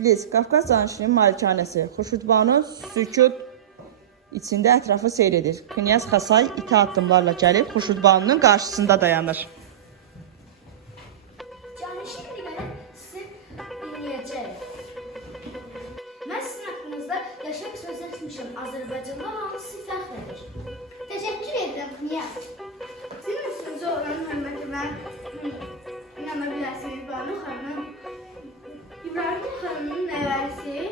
Tiflis, Qafqaz Zanişlinin malikanəsi. Xurşudbanu sükut içində ətrafı seyr edir. Knyaz Xasay iti addımlarla gəlib Xurşudbanunun qarşısında dayanır. Canı şimdi gəlib sizi dinləyəcək. Mən sizin haqqınızda yaşayıb söz etmişim. Azərbaycanda hamısı fəxr edir. Təşəkkür edirəm Knyaz. Sizin üstünüzə olan hörmətimə inana bilərsiniz Banu xanım. İbrahim xanımın nəvəsi.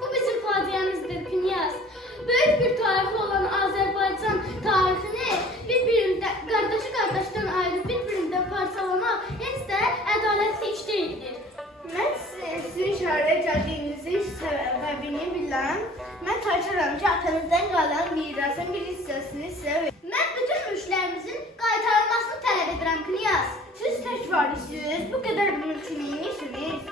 Bu bizim faciəmizdir Knyaz. Böyük bir tarixi olan Azərbaycan tarixini bir-birində qardaşdan ayrı bir-birindən parçalamaq heç də ədalətli iş deyildir. Mən sizin şəhərə gəldiyinizi səbəbini biləm. Mən tacıram ki, atanızdan qalan mirasın bir hissəsini sizə verir. Mən bütün mülklərimizin qaytarılmasını tələb edirəm Knyaz. Siz tək varisiniz, bu qədər mülkünüysünüz.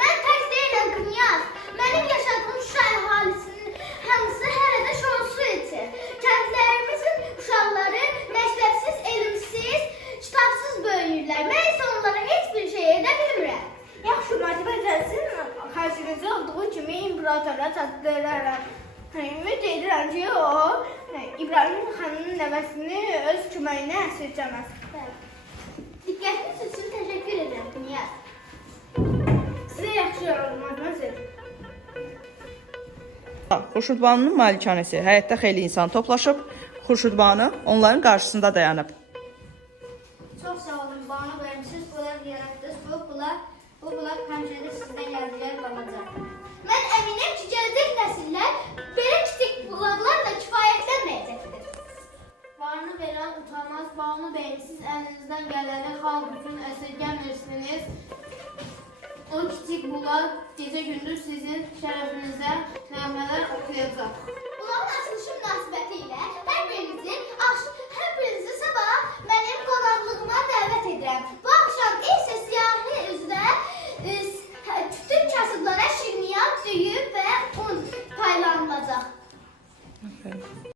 Mən tək deyiləm Knyaz. Mənim yaşadığım Şuşa əhalisinin hamısı hələ də şansı etir. Kəndlərimizin uşaqları məktəbsiz, elmsiz, kitabsız böyüyürlər. Mən isə onlara heç bir şey edə bilmirəm. Yaxşı, motivasiyasın xərcinizi olduğu kimi imperatora çatdırarım. Ümid edirəm ki, o İbrahim xanımın nəvəsini öz köməyinə əsirgəməz. Diqqətiniz üçün təşəkkür edirəm Knyaz. Sizə yaxşı yorulmadınız. Xurşudbanunun malikanəsi. Həyətdə xeyli insan toplaşıb. Xurşudbanu onların qarşısında dayanıb. Çox sağ olun Banu bəyəm. Siz bunlar yaratdınız. Bu bulaq həmçinin sizdən yadigar qalacaq. Mən əminəm ki, gələcək nəsillər belə kiçik bulaqlarla kifayətlənməyəcəkdir. Banu verən utanmaz Banu bəyəm. Siz əlinizdən gələni xalq üçün əsirgəmirsiniz. O kiçik bulaq gecə gündüz sizin şərəfinizə nəğmələr oxuyacaq.